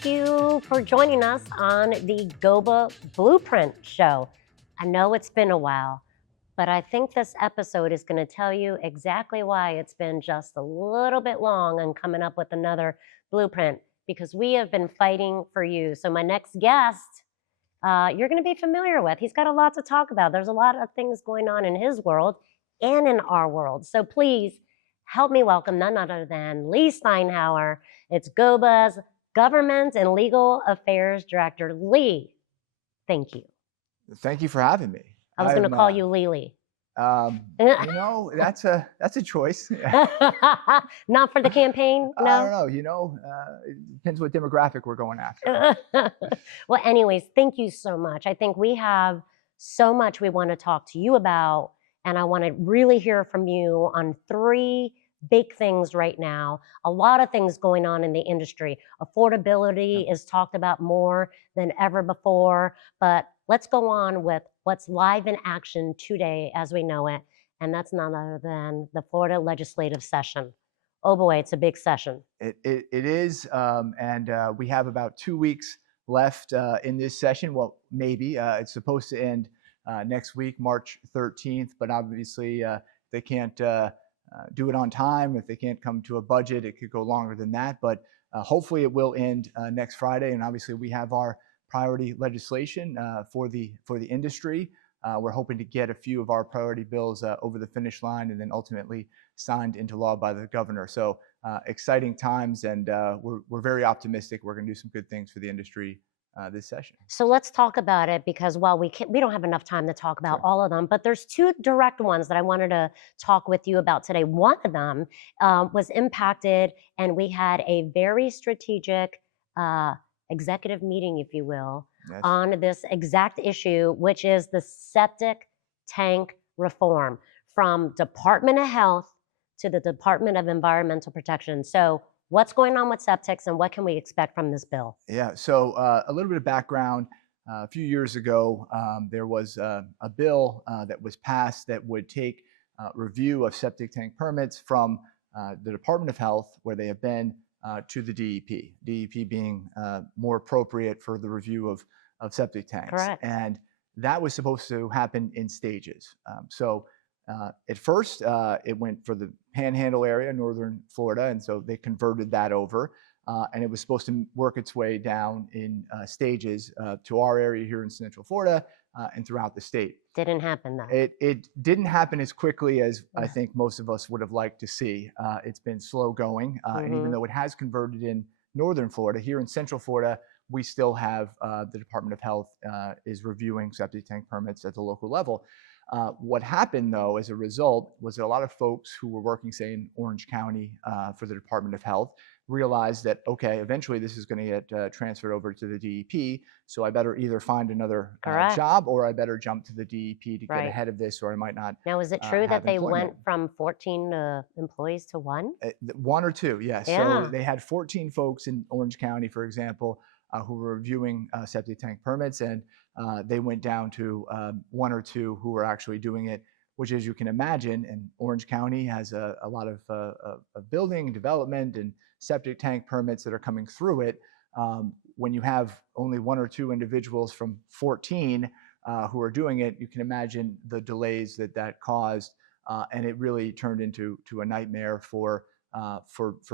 Thank you for joining us on the GOBA Blueprint Show. I know it's been a while, but I think this episode is going to tell you exactly why it's been just a little bit long on coming up with another blueprint, because we have been fighting for you. So my next guest, you're going to be familiar with. He's got a lot to talk about. There's a lot of things going on in his world and in our world. So please help me welcome none other than Lee Steinhauer. It's GOBA's Government and Legal Affairs Director. Lee, thank you. Thank you for having me. I was going to call you Lily. That's a choice. Not for the campaign? No? I don't know. It depends what demographic we're going after. Well, anyways, thank you so much. I think we have so much we want to talk to you about, and I want to really hear from you on three big things right now. A lot of things going on in the industry. Affordability is talked about more than ever before, but let's go on with what's live in action today as we know it, and that's none other than the Florida legislative session. Oh boy, it's a big session. It is, and we have about 2 weeks left in this session. Well, maybe. It's supposed to end next week, March 13th, but obviously they can't do it on time. If they can't come to a budget, it could go longer than that, but hopefully it will end next Friday. And obviously we have our priority legislation for the industry. We're hoping to get a few of our priority bills over the finish line and then ultimately signed into law by the governor. So exciting times, and we're very optimistic. We're going to do some good things for the industry this session. So let's talk about it, because while we don't have enough time to talk about all of them, but there's two direct ones that I wanted to talk with you about today. One of them was impacted, and we had a very strategic executive meeting, if you will, Yes. on this exact issue, which is the septic tank reform from Department of Health to the Department of Environmental Protection. So what's going on with septics, and what can we expect from this bill? Yeah, so a little bit of background. A few years ago, there was a bill that was passed that would take review of septic tank permits from the Department of Health, where they have been, to the DEP. DEP being more appropriate for the review of septic tanks. Correct. And that was supposed to happen in stages. At first, it went for the Panhandle area, northern Florida, and so they converted that over. And it was supposed to work its way down in stages to our area here in Central Florida and throughout the state. Didn't happen though. It didn't happen as quickly as I think most of us would have liked to see. It's been slow going, and even though it has converted in northern Florida, here in Central Florida, we still have the Department of Health is reviewing septic tank permits at the local level. What happened, though, as a result, was that a lot of folks who were working, say, in Orange County for the Department of Health realized that, okay, eventually this is going to get transferred over to the DEP, so I better either find another job, or I better jump to the DEP to get ahead of this, or I might not. Now, is it true that they went from 14 employees to one? One or two, yes. Yeah. So they had 14 folks in Orange County, for example, who were reviewing septic tank permits, and they went down to one or two who were actually doing it, which, as you can imagine, and Orange County has a lot of building development and septic tank permits that are coming through it. When you have only one or two individuals from 14 who are doing it, you can imagine the delays that caused, and it really turned into a nightmare for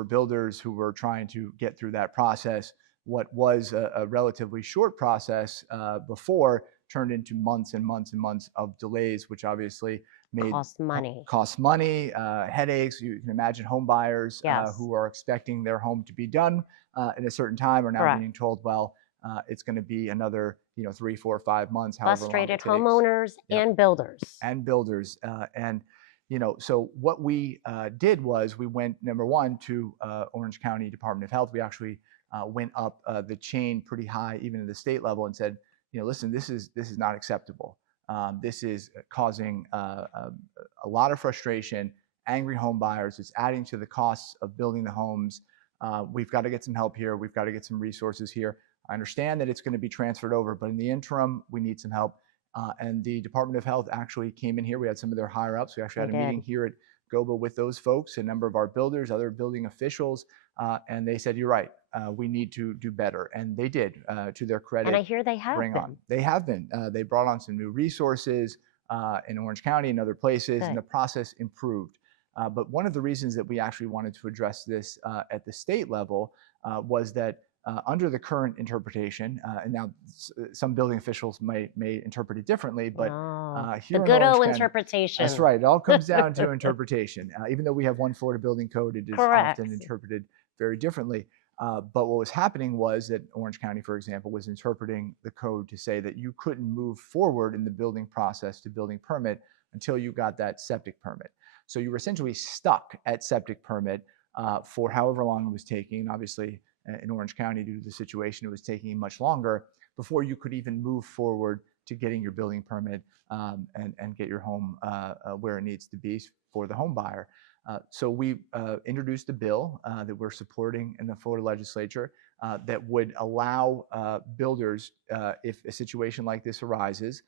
builders who were trying to get through that process. What was a relatively short process before turned into months and months and months of delays, which obviously made cost money, headaches. You can imagine home buyers who are expecting their home to be done in a certain time are now being told, well, it's going to be another 3, 4, 5 months. Frustrated homeowners and builders. So what we did was we went, number one, to Orange County Department of Health. We actually went up the chain pretty high, even at the state level, and said, listen, this is not acceptable. This is causing a lot of frustration, angry home buyers. It's adding to the costs of building the homes. We've got to get some help here. We've got to get some resources here. I understand that it's going to be transferred over, but in the interim, we need some help. And the Department of Health actually came in here. We had some of their higher ups. We actually had a meeting here at GOBA with those folks, a number of our builders, other building officials, and they said, "You're right. We need to do better," and they did. To their credit, And I hear they have bring been. on. They have been. They brought on some new resources in Orange County and other places, and Good. the process improved. But one of the reasons that we actually wanted to address this at the state level was that under the current interpretation, and now some building officials may interpret it differently, but Oh, the here in good Orange old County, interpretation. that's right. It all comes down to interpretation. Even though we have one Florida building code, it is Correct. often interpreted very differently. But what was happening was that Orange County, for example, was interpreting the code to say that you couldn't move forward in the building process to building permit until you got that septic permit. So you were essentially stuck at septic permit for however long it was taking. Obviously, in Orange County, due to the situation, it was taking much longer before you could even move forward to getting your building permit and get your home where it needs to be for the home buyer. So we introduced a bill that we're supporting in the Florida legislature that would allow builders, if a situation like this arises,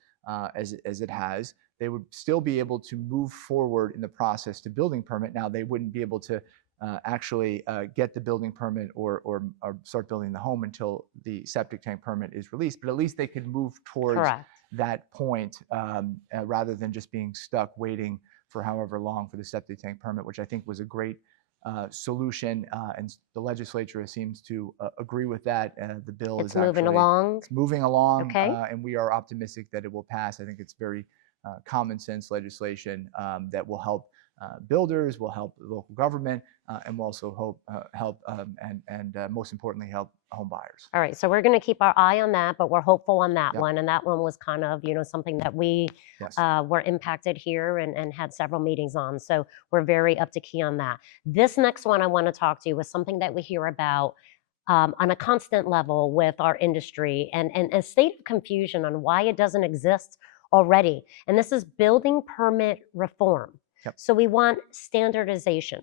as it has, they would still be able to move forward in the process to building permit. Now, they wouldn't be able to actually get the building permit or start building the home until the septic tank permit is released, but at least they could move towards Correct. that point rather than just being stuck waiting for however long for the septic tank permit, which I think was a great solution, and the legislature seems to agree with that. The bill It's is moving actually along. it's moving along, Okay. and we are optimistic that it will pass. I think it's very common sense legislation that will help builders, will help the local government, and will also help and most importantly help home buyers. All right, so we're going to keep our eye on that, but we're hopeful on that Yep. one. And that one was kind of, something that we Yes. were impacted here and had several meetings on. So we're very up to key on that. This next one I want to talk to you is something that we hear about on a constant level with our industry and a state of confusion on why it doesn't exist already. And this is building permit reform. Yep. So we want standardization.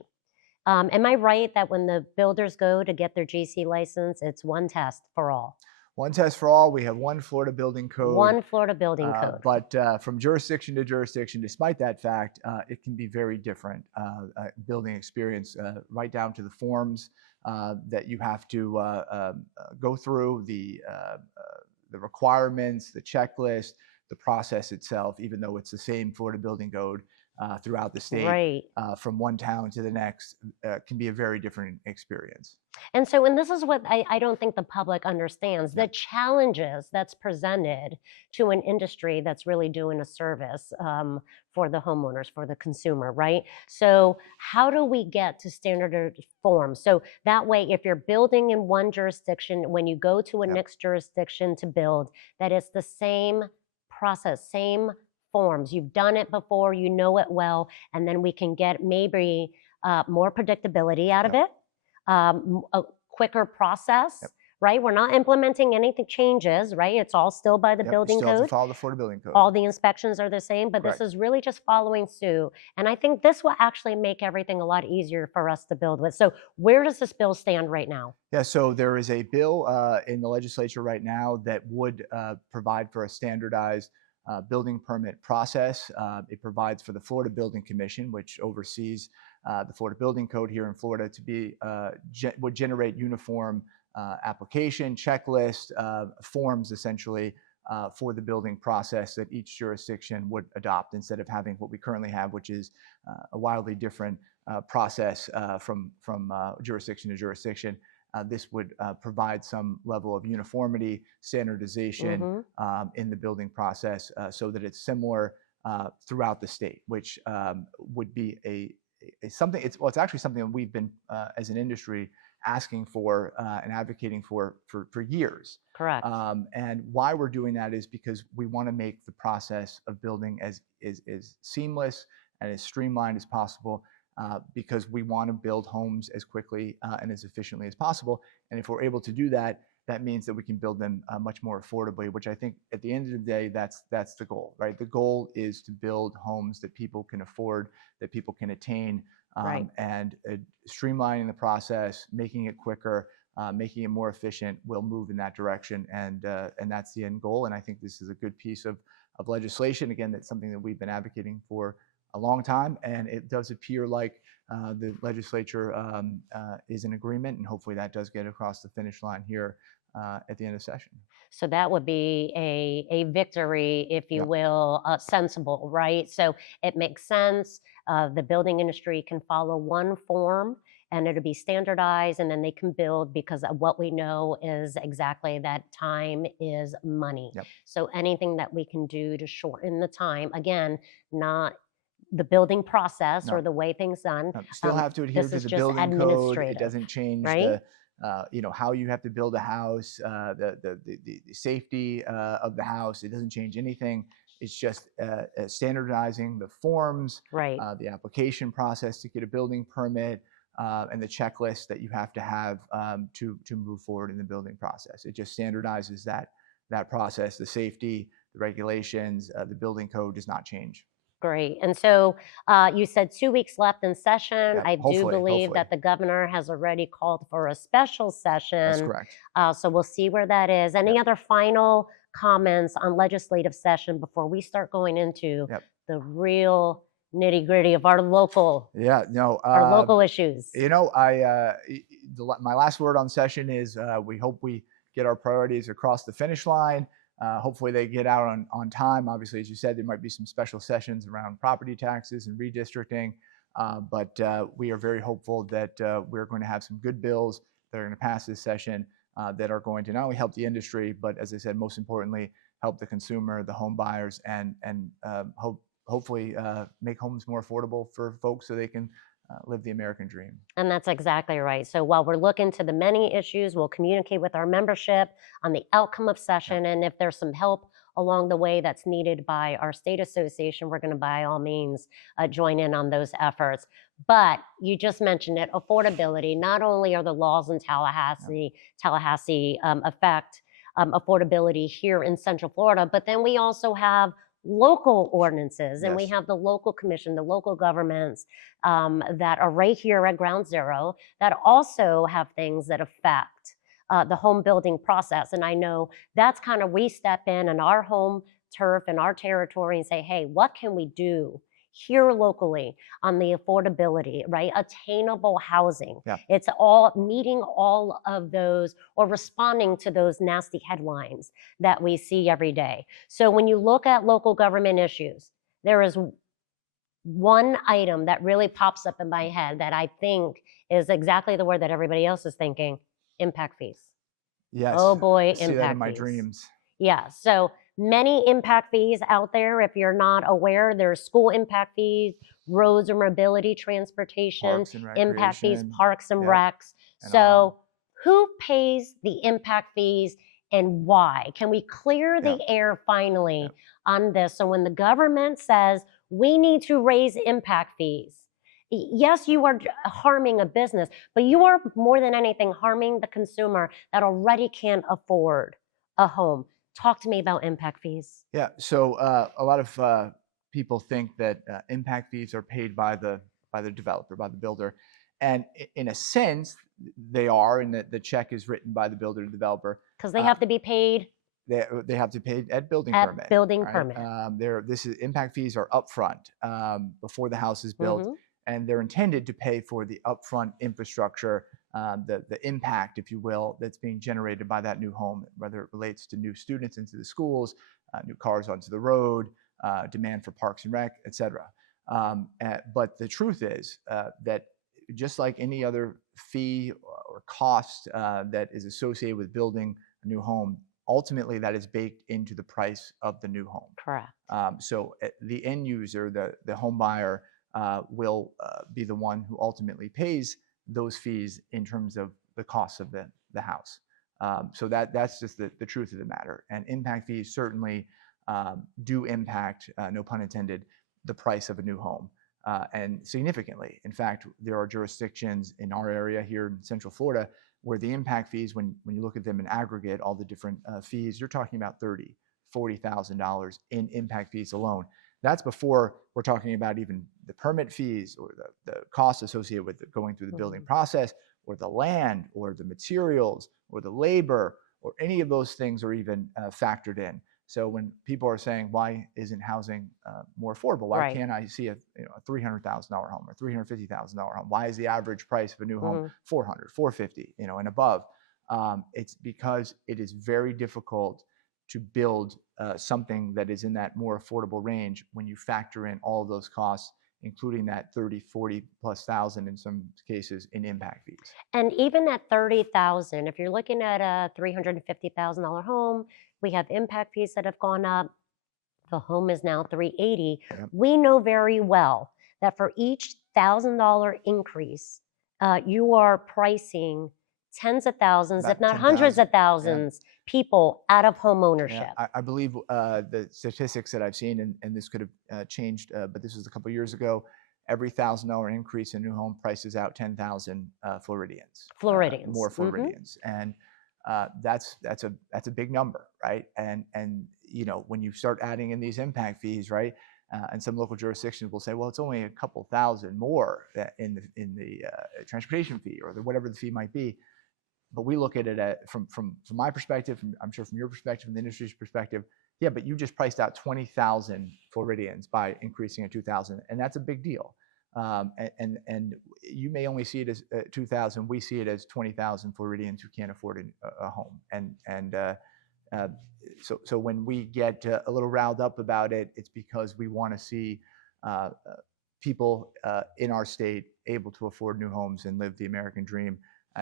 Am I right that when the builders go to get their GC license, it's one test for all? One test for all. We have one Florida building code. One Florida building code. But from jurisdiction to jurisdiction, despite that fact, it can be very different building experience, right down to the forms that you have to go through, the requirements, the checklist, the process itself, even though it's the same Florida building code throughout the state, Right. from one town to the next, can be a very different experience. And so, and this is what I don't think the public understands, the challenges that's presented to an industry that's really doing a service for the homeowners, for the consumer, right? So how do we get to standard forms? So that way, if you're building in one jurisdiction, when you go to a next jurisdiction to build, that it's the same process, same forms. You've done it before, you know it well, and then we can get maybe more predictability out of it. A quicker process, right? We're not implementing anything changes, right? It's all still by the building You still have code. to follow the Florida building code. All the inspections are the same, but Correct. this is really just following suit. And I think this will actually make everything a lot easier for us to build with. So where does this bill stand right now? Yeah, so there is a bill in the legislature right now that would provide for a standardized building permit process. It provides for the Florida Building Commission, which oversees the Florida Building Code here in Florida, to be would generate uniform application checklist forms, essentially, for the building process that each jurisdiction would adopt, instead of having what we currently have, which is a wildly different process from jurisdiction to jurisdiction. This would provide some level of uniformity, standardization in the building process, so that it's similar throughout the state, which would be something. It's actually something that we've been as an industry asking for and advocating for years. Correct. And why we're doing that is because we want to make the process of building as seamless and as streamlined as possible. Because we want to build homes as quickly and as efficiently as possible. And if we're able to do that, that means that we can build them much more affordably, which I think at the end of the day, that's the goal, right? The goal is to build homes that people can afford, that people can attain, and streamlining the process, making it quicker, making it more efficient will move in that direction. And that's the end goal. And I think this is a good piece of legislation. Again, that's something that we've been advocating for a long time, and it does appear like the legislature is in agreement, and hopefully that does get across the finish line here at the end of session. So that would be a victory, if you Yeah. will, sensible, right? So it makes sense. The building industry can follow one form and it'll be standardized, and then they can build, because of what we know is exactly that time is money. Yep. So anything that we can do to shorten the time, again, not the building process or No. the way things done. You still have to adhere This to is the just building code. It administrative, doesn't change right? the how you have to build a house, the safety of the house. It doesn't change anything. It's just standardizing the forms, Right. the application process to get a building permit, and the checklist that you have to have to move forward in the building process. It just standardizes that process. The safety, the regulations, the building code does not change. Great. And so you said 2 weeks left in session. Yeah, I do believe that the governor has already called for a special That's session. correct. So we'll see where that is. Any Yep. other final comments on legislative session before we start going into Yep. the real nitty gritty of our local issues? My last word on session is we hope we get our priorities across the finish line. Hopefully they get out on time. Obviously, as you said, there might be some special sessions around property taxes and redistricting, but we are very hopeful that we're going to have some good bills that are going to pass this session that are going to not only help the industry, but as I said, most importantly, help the consumer, the home buyers, and hopefully make homes more affordable for folks so they can live the American dream. And that's exactly right. So while we're looking to the many issues, we'll communicate with our membership on the outcome of session. And if there's some help along the way that's needed by our state association, we're going to by all means join in on those efforts. But you just mentioned it, affordability. Not only are the laws in Tallahassee affect affordability here in Central Florida, but then we also have local ordinances, and we Yes. have the local commission, the local governments that are right here at ground zero that also have things that affect the home building process. And I know that's kind of, we step in our home turf and our territory and say, hey, what can we do here locally on the affordability, right? Attainable housing. Yeah. It's all meeting all of those, or responding to those nasty headlines that we see every day. So when you look at local government issues, there is one item that really pops up in my head that I think is exactly the word that everybody else is thinking: impact fees. Yes. Oh boy, I see impact that in my fees. dreams. Yeah, so many impact fees out there. If you're not aware, there's school impact fees, roads or mobility transportation, Parks and impact fees, recreation. parks and Yep. recs. And So who pays the impact fees and why? Can we clear the Yep. air finally Yep. on this? So when the government says we need to raise impact fees, yes, you are harming a business, but you are more than anything harming the consumer that already can't afford a home. Talk to me about impact fees. Yeah. So a lot of people think that impact fees are paid by the developer, by the builder, and in a sense, they are, and that the check is written by the builder to developer. Because they have to be paid They have to pay at building at permit. building Right? permit. This is impact fees are upfront before the house is built, Mhm. and they're intended to pay for the upfront infrastructure, the impact, if you will, that's being generated by that new home, whether it relates to new students into the schools, new cars onto the road, demand for parks and rec, etc. But the truth is that just like any other fee or cost that is associated with building a new home, ultimately that is baked into the price of the new home. Correct. So the end user, the home buyer, will be the one who ultimately pays those fees in terms of the cost of the house. So that's just the truth of the matter. And impact fees certainly do impact, no pun intended, the price of a new home, and significantly. In fact, there are jurisdictions in our area here in Central Florida where the impact fees, when you look at them in aggregate, all the different fees, you're talking about $40,000 in impact fees alone. That's before we're talking about even the permit fees or the costs associated with going through the building process, or the land, or the materials, or the labor, or any of those things are even factored in. So when people are saying, why isn't housing more affordable? Why Right. can't I see a $300,000 home or $350,000 home? Why is the average price of a new home 400, 450, and above? It's because it is very difficult to build something that is in that more affordable range when you factor in all of those costs, including that 30, 40 plus thousand in some cases in impact fees. And even at 30,000, if you're looking at a $350,000 home, we have impact fees that have gone up. The home is now 380. Yep. We know very well that for each $1,000 increase, you are pricing tens of thousands, About if not 10,000. hundreds of thousands, people out of home ownership. I believe the statistics that I've seen, and this could have changed, but this was a couple years ago. Every $1,000 increase in new home prices out 10,000 Floridians. More Floridians, and that's a big number, right? And when you start adding in these impact fees, right? And some local jurisdictions will say, well, it's only a couple thousand more in the transportation fee or whatever the fee might be. But we look at it from my perspective, I'm sure from your perspective, from the industry's perspective, yeah, but you just priced out 20,000 Floridians by increasing it 2,000, and that's a big deal. And you may only see it as 2,000. We see it as 20,000 Floridians who can't afford a home. So when we get a little riled up about it, it's because we want to see people in our state able to afford new homes and live the American dream.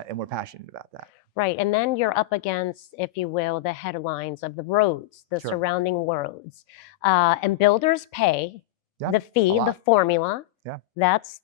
And we're passionate about that. Right. And then you're up against, if you will, the headlines of the roads, the surrounding roads. And builders pay the fee, the formula. Yeah. That's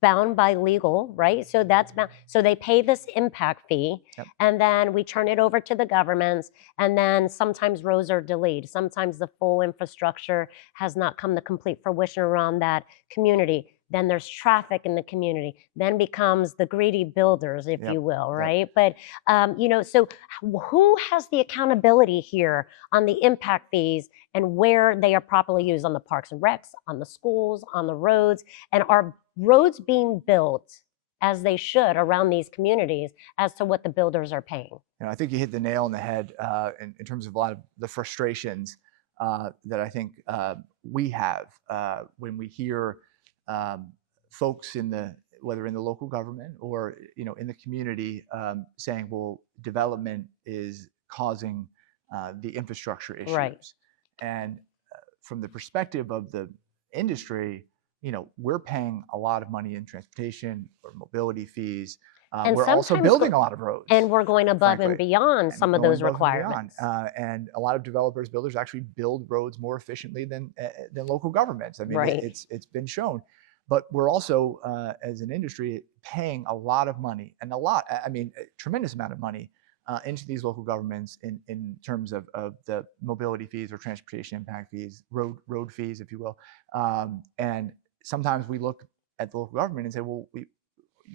bound by legal, right? So that's bound. So they pay this impact fee, and then we turn it over to the governments, and then sometimes roads are delayed. Sometimes the full infrastructure has not come to complete fruition around that community. Then there's traffic in the community, then becomes the greedy builders, if you will, right? But, so who has the accountability here on the impact fees and where they are properly used on the parks and recs, on the schools, on the roads, and are roads being built as they should around these communities as to what the builders are paying? I think you hit the nail on the head in terms of a lot of the frustrations that I think we have when we hear folks whether in the local government or in the community saying, well, development is causing the infrastructure issues. Right. And from the perspective of the industry, we're paying a lot of money in transportation or mobility fees. We're also building a lot of roads. And we're going above and beyond some of those requirements. And a lot of developers, builders actually build roads more efficiently than local governments. I mean, it's been shown. But we're also, as an industry, paying a lot of money and a tremendous amount of money into these local governments in terms of the mobility fees or transportation impact fees, road fees, if you will. And sometimes we look at the local government and say, well, you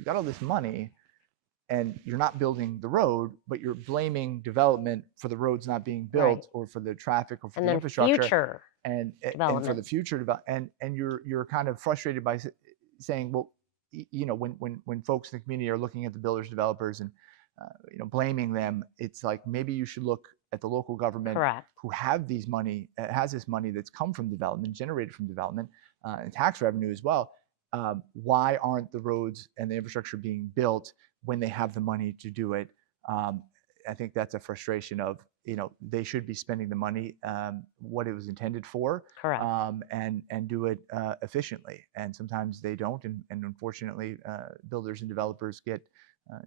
got all this money and you're not building the road, but you're blaming development for the roads not being built or for the traffic or for the infrastructure and for the future development. And you're kind of frustrated by saying, well, when folks in the community are looking at the builders, developers, and blaming them, it's like maybe you should look at the local government who has this money that's come from development, generated from development, and tax revenue as well. Why aren't the roads and the infrastructure being built when they have the money to do it? I think that's a frustration of, they should be spending the money what it was intended for, and do it efficiently. And sometimes they don't, and unfortunately, builders and developers get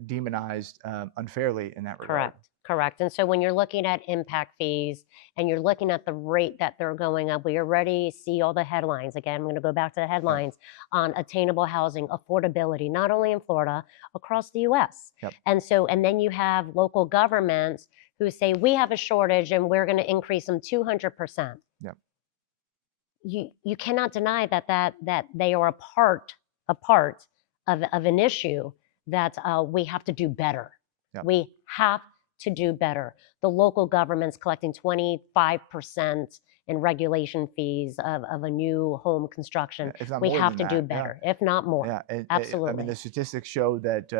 demonized unfairly in that regard. Correct. And so when you're looking at impact fees and you're looking at the rate that they're going up, we already see all the headlines. Again, I'm going to go back to the headlines on attainable housing, affordability, not only in Florida, across the US. And then you have local governments who say, we have a shortage and we're going to increase them 200%. You cannot deny that they are a part of an issue that we have to do better. We have to do better. The local government's collecting 25% in regulation fees of a new home construction. We have to do better, if not more. Absolutely. I mean, the statistics show that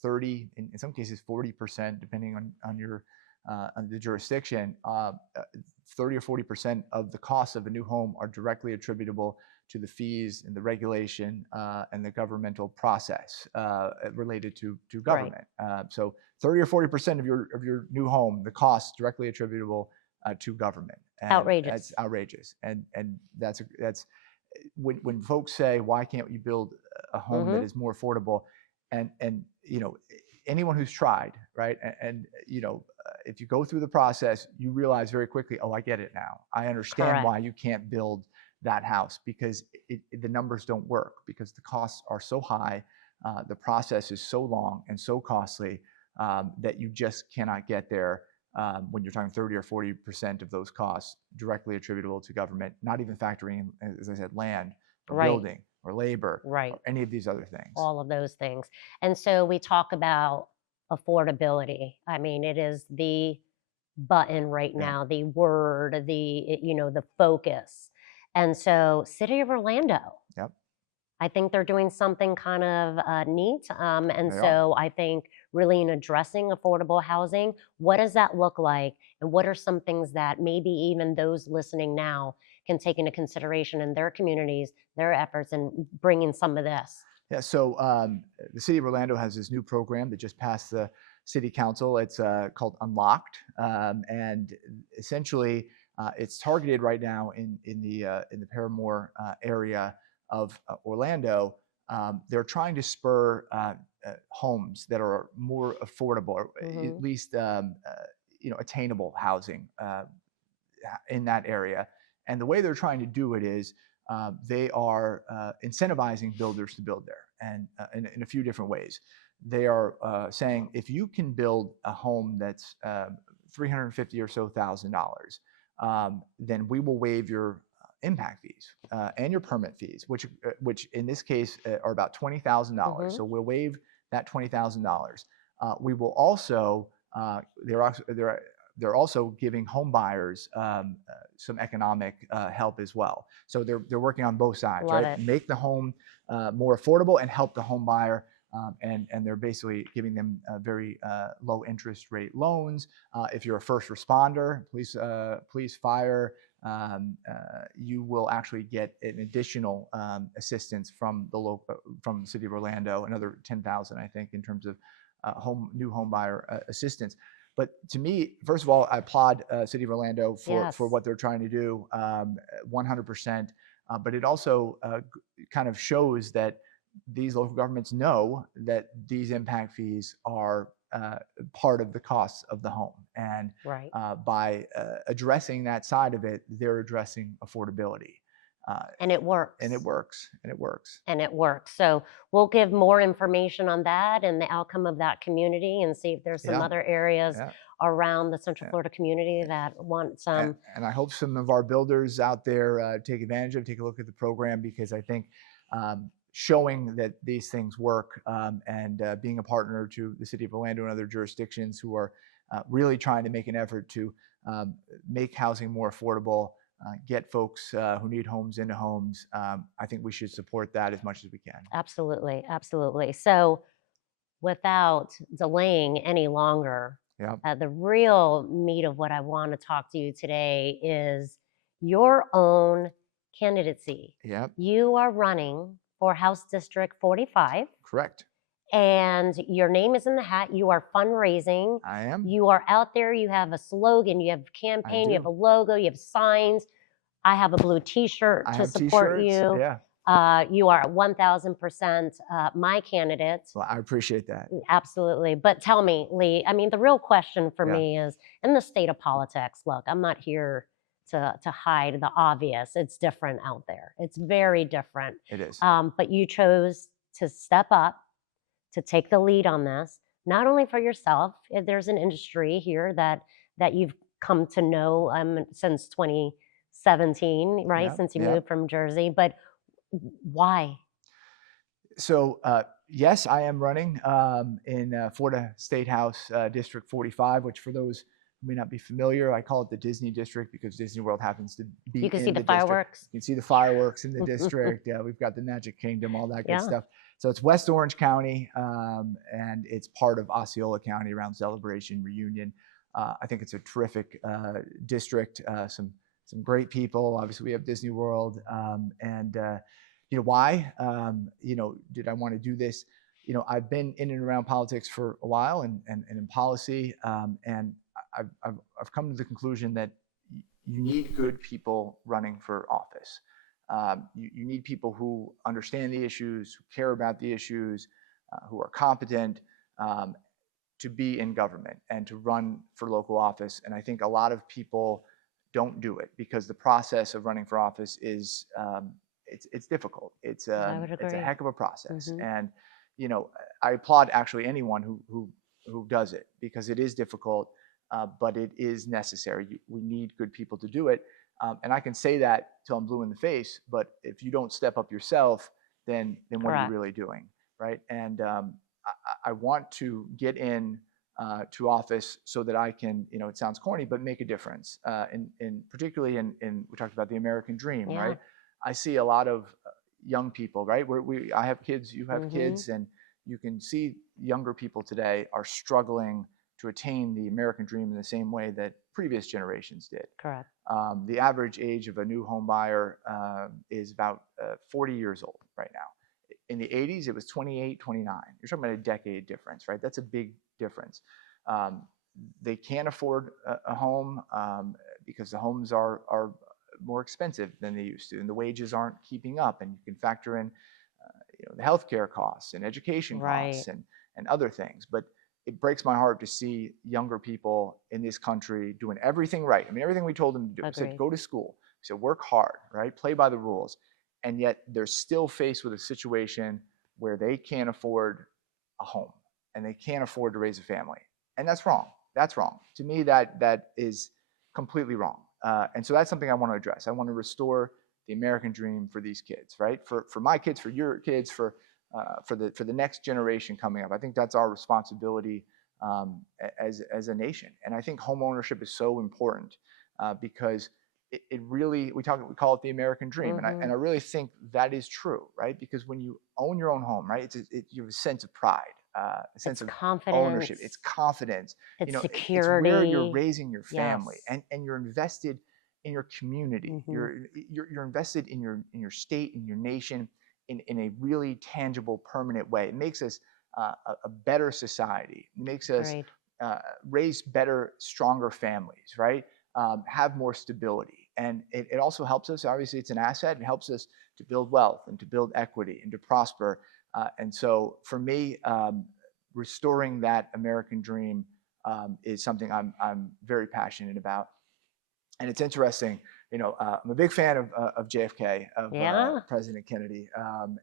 30, in some cases 40%, depending on your the jurisdiction, 30 or 40% of the costs of a new home are directly attributable to the fees and the regulation and the governmental process related to government. So 30 or 40% of your new home, the cost directly attributable to government. And Outrageous. That's outrageous. And that's when folks say, why can't you build a home that is more affordable? And anyone who's tried, right? And if you go through the process, you realize very quickly, oh, I get it now. I understand why you can't build that house, because the numbers don't work, because the costs are so high, the process is so long and so costly that you just cannot get there when you're talking 30 or 40% of those costs directly attributable to government, not even factoring in, as I said, land or building or labor or any of these other things. All of those things. And so we talk about affordability. I mean, it is the button right now, the word, the focus. And so City of Orlando, I think they're doing something kind of neat. I think really in addressing affordable housing, what does that look like? And what are some things that maybe even those listening now can take into consideration in their communities, their efforts, and bring in some of this? Yeah, so the City of Orlando has this new program that just passed the City Council. It's called Unlocked, and essentially it's targeted right now in the Paramore area of Orlando. They're trying to spur homes that are more affordable, or at least attainable housing in that area. And the way they're trying to do it is they are incentivizing builders to build there, and in a few different ways. They are saying, if you can build a home that's $350,000 or so, then we will waive your impact fees and your permit fees, which in this case are about $20,000. So we'll waive that $20,000. We will also they're also giving home buyers some economic help as well. So they're working on both sides, right? Make the home more affordable and help the home buyer. And they're basically giving them very low interest rate loans. If you're a first responder, police, fire, you will actually get an additional assistance from the City of Orlando, another $10,000, I think, in terms of new home buyer assistance. But to me, first of all, I applaud City of Orlando for what they're trying to do, 100%. But it also kind of shows that these local governments know that these impact fees are part of the costs of the home. And by addressing that side of it, they're addressing affordability. And it works. And it works. And it works. And it works. So we'll give more information on that and the outcome of that community, and see if there's some other areas around the Central Florida community that want some. And I hope some of our builders out there take a look at the program, because I think showing that these things work and being a partner to the City of Orlando and other jurisdictions who are really trying to make an effort to make housing more affordable, get folks who need homes into homes. I think we should support that as much as we can. Absolutely, absolutely. So without delaying any longer, the real meat of what I want to talk to you today is your own candidacy. You are running for House District 45. Correct. And your name is in the hat. You are fundraising. I am. You are out there. You have a slogan. You have a campaign. You have a logo. You have signs. I have a blue T-shirt to support you. You are 1,000% my candidate. Well, I appreciate that. Absolutely. But tell me, Lee, I mean, the real question for me is, in the state of politics, look, I'm not here to hide the obvious. It's different out there. It's very different. It is. But you chose to step up, to take the lead on this, not only for yourself. There's an industry here that you've come to know since 2017, right? Since you moved from Jersey. But why? So yes, I am running in Florida State House District 45, which for those who may not be familiar, I call it the Disney District because Disney World happens to be in the district. You can see the fireworks. You can see the fireworks in the district. We've got the Magic Kingdom, all that good stuff. So it's West Orange County, and it's part of Osceola County around Celebration, Reunion. I think it's a terrific district. Some great people. Obviously, we have Disney World, and why? Did I want to do this? I've been in and around politics for a while, and in policy, and I've come to the conclusion that you need good people running for office. You need people who understand the issues, who care about the issues, who are competent to be in government and to run for local office. And I think a lot of people don't do it because the process of running for office is it's difficult. It's a heck of a process. Mm-hmm. And I applaud actually anyone who does it because it is difficult, but it is necessary. We need good people to do it. And I can say that till I'm blue in the face, but if you don't step up yourself, then what are you really doing, right? And I want to get in to office so that I can, it sounds corny, but make a difference. Particularly in we talked about the American dream, right? I see a lot of young people, right? I have kids, you have kids, and you can see younger people today are struggling to attain the American dream in the same way that previous generations did. Correct. The average age of a new home buyer is about 40 years old right now. In the 80s, it was 28, 29. You're talking about a decade difference, right? That's a big difference. They can't afford a home because the homes are more expensive than they used to, and the wages aren't keeping up. And you can factor in the healthcare costs and education costs and other things. But it breaks my heart to see younger people in this country doing everything right. I mean, everything we told them to do. We said, go to school. We said, work hard, right? Play by the rules. And yet they're still faced with a situation where they can't afford a home and they can't afford to raise a family. And that's wrong. That's wrong. To me, that is completely wrong. And so that's something I want to address. I want to restore the American dream for these kids, right? For my kids, for your kids, for the next generation coming up. I think that's our responsibility as a nation. And I think home ownership is so important because it really, we call it the American dream. And I really think that is true, right? Because when you own your own home, right, you have a sense of pride, a sense of confidence. Ownership. It's confidence. It's security. It's where you're raising your family, and you're invested in your community. You're invested in your state, in your nation, in a really tangible, permanent way. It makes us a better society. It makes us raise better, stronger families, right? Have more stability. And it also helps us, obviously it's an asset, it helps us to build wealth and to build equity and to prosper. And so for me, restoring that American dream is something I'm very passionate about. And it's interesting, I'm a big fan of JFK, of President Kennedy.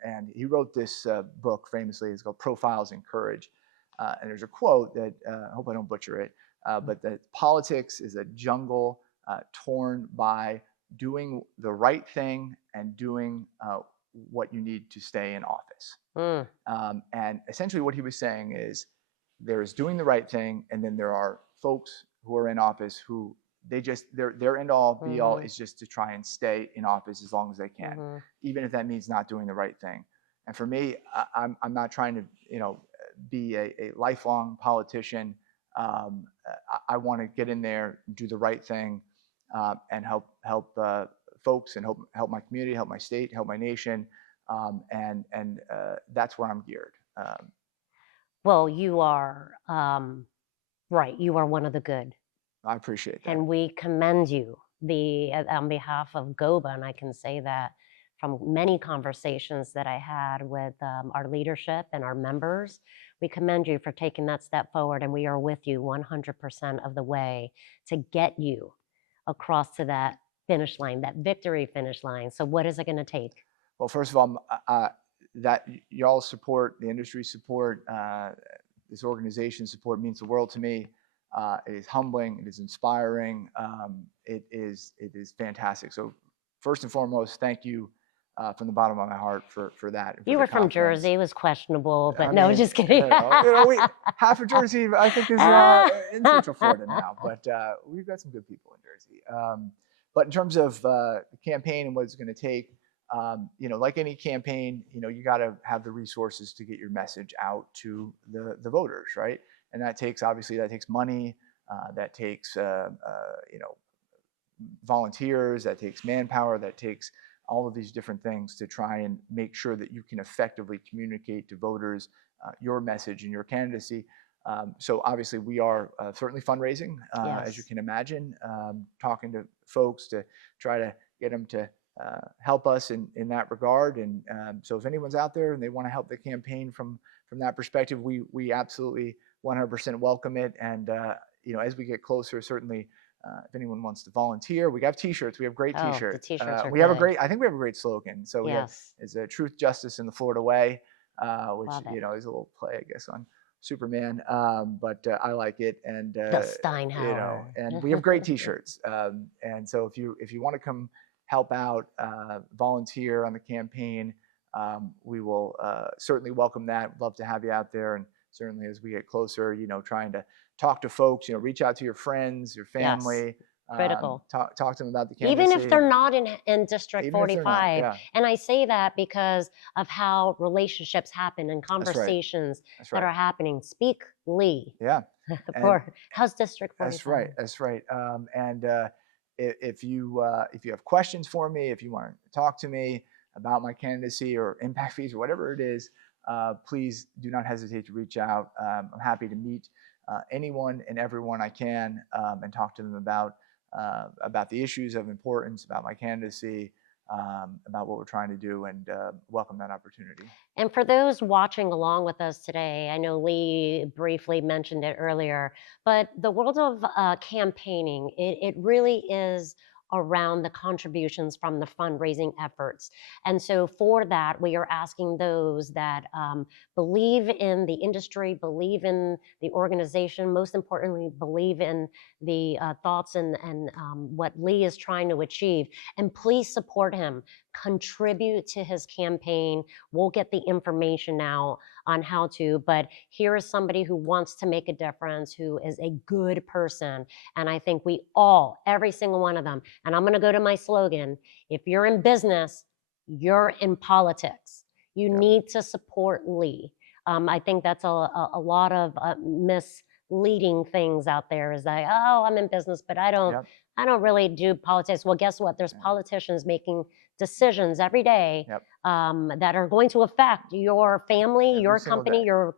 And he wrote this book famously, it's called Profiles in Courage. And there's a quote that, I hope I don't butcher it, but that politics is a jungle torn by doing the right thing and doing what you need to stay in office. And essentially what he was saying is there's doing the right thing, and then there are folks who are in office who their end all be all is just to try and stay in office as long as they can, even if that means not doing the right thing. And for me, I'm not trying to be a lifelong politician. I want to get in there, do the right thing, and help folks, and help my community, help my state, help my nation, and that's where I'm geared. Well, you are right. You are one of the good. I appreciate that. And we commend you on behalf of GOBA, and I can say that from many conversations that I had with our leadership and our members. We commend you for taking that step forward, and we are with you 100% of the way to get you across to that finish line, that victory finish line. So what is it going to take? Well, first of all, that y'all support, the industry support, this organization's support means the world to me. It is humbling. It is inspiring. It is fantastic. So first and foremost, thank you from the bottom of my heart for that. You were from Jersey. It was questionable, but no, just kidding. Half of Jersey, I think, is in Central Florida now, but we've got some good people in Jersey. But in terms of the campaign and what it's going to take, like any campaign, you got to have the resources to get your message out to the voters, right? And that takes money, that takes volunteers, that takes manpower, that takes all of these different things to try and make sure that you can effectively communicate to voters your message and your candidacy. So obviously we are certainly fundraising, as you can imagine, talking to folks to try to get them to help us in that regard. And so if anyone's out there and they want to help the campaign from that perspective, we absolutely 100% welcome it. And as we get closer, certainly if anyone wants to volunteer, we have T-shirts. We have great T-shirts. The T-shirts are we have good. I think we have a great slogan. So it's a truth, justice, and the Florida way, which is a little play, I guess, on Superman, but I like it. And the Steinhauer. And we have great T-shirts. And so if you want to come help out, volunteer on the campaign, we will certainly welcome that. Love to have you out there. And certainly as we get closer, trying to talk to folks, reach out to your friends, your family. Critical. Talk to them about the candidacy. Even if they're not in District 45. Not, And I say that because of how relationships happen and conversations that are happening. Speak Lee. Yeah. How's District 45? That's right. And if you have questions for me, if you want to talk to me about my candidacy or impact fees or whatever it is, please do not hesitate to reach out. I'm happy to meet anyone and everyone I can and talk to them about the issues of importance, about my candidacy, about what we're trying to do, and welcome that opportunity. And for those watching along with us today, I know Lee briefly mentioned it earlier, but the world of campaigning, it really is around the contributions from the fundraising efforts. And so for that, we are asking those that believe in the industry, believe in the organization, most importantly, believe in the thoughts and what Lee is trying to achieve. And please support him. Contribute to his campaign. We'll get the information now on how to, but here is somebody who wants to make a difference, who is a good person. And I think we all, every single one of them, and I'm going to go to my slogan, if you're in business, you're in politics. You need to support Lee. I think that's a lot of misleading things out there is like, oh, I'm in business, but I don't really do politics. Well, guess what? There's politicians making decisions every day that are going to affect your family, your company, your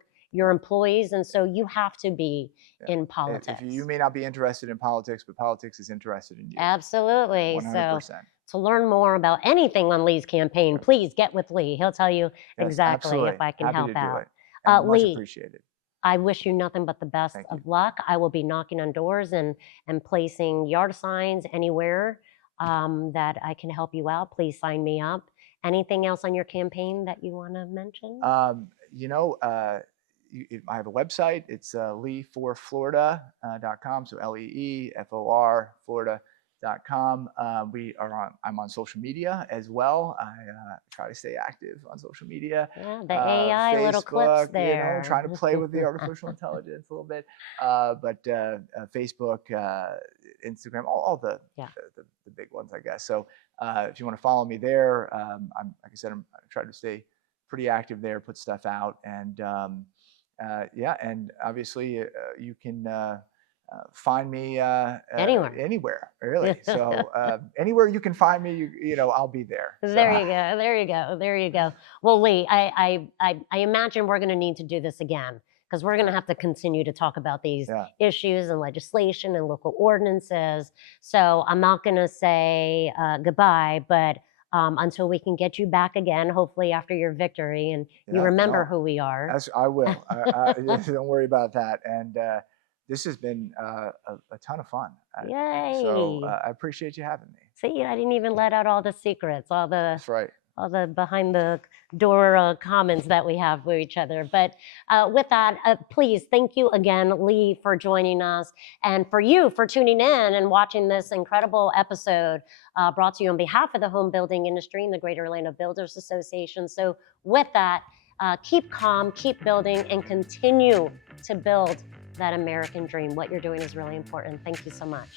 employees. And so you have to be in politics. You may not be interested in politics, but politics is interested in you. Absolutely. 100%. So to learn more about anything on Lee's campaign, please get with Lee. He'll tell you exactly if I can help out. Much Lee, appreciated. I wish you nothing but the best of luck. I will be knocking on doors and placing yard signs anywhere that I can help you out. Please sign me up. Anything else on your campaign that you want to mention? I have a website. It's leeforflorida.com. So LEEFOR Florida.com. I'm on social media as well. I try to stay active on social media. Yeah, the AI Facebook, little clips there. Trying to play with the artificial intelligence a little bit. But Facebook, Instagram, all the big ones, I guess. So if you want to follow me there, like I said, I try to stay pretty active there, put stuff out, and and obviously you can find me anywhere really. So anywhere you can find me, I'll be there. There you go. Well, Lee, I imagine we're going to need to do this again, because we're going to have to continue to talk about these issues and legislation and local ordinances. So I'm not going to say goodbye, but until we can get you back again, hopefully after your victory, and you remember who we are. I will. Don't worry about that. And this has been a ton of fun. Yay! So I appreciate you having me. See, I didn't even let out all the secrets, That's right. all the behind the door comments that we have with each other. But with that, please, thank you again, Lee, for joining us, and for you for tuning in and watching this incredible episode brought to you on behalf of the home building industry and the Greater Atlanta Builders Association. So with that, keep calm, keep building, and continue to build that American dream. What you're doing is really important. Thank you so much.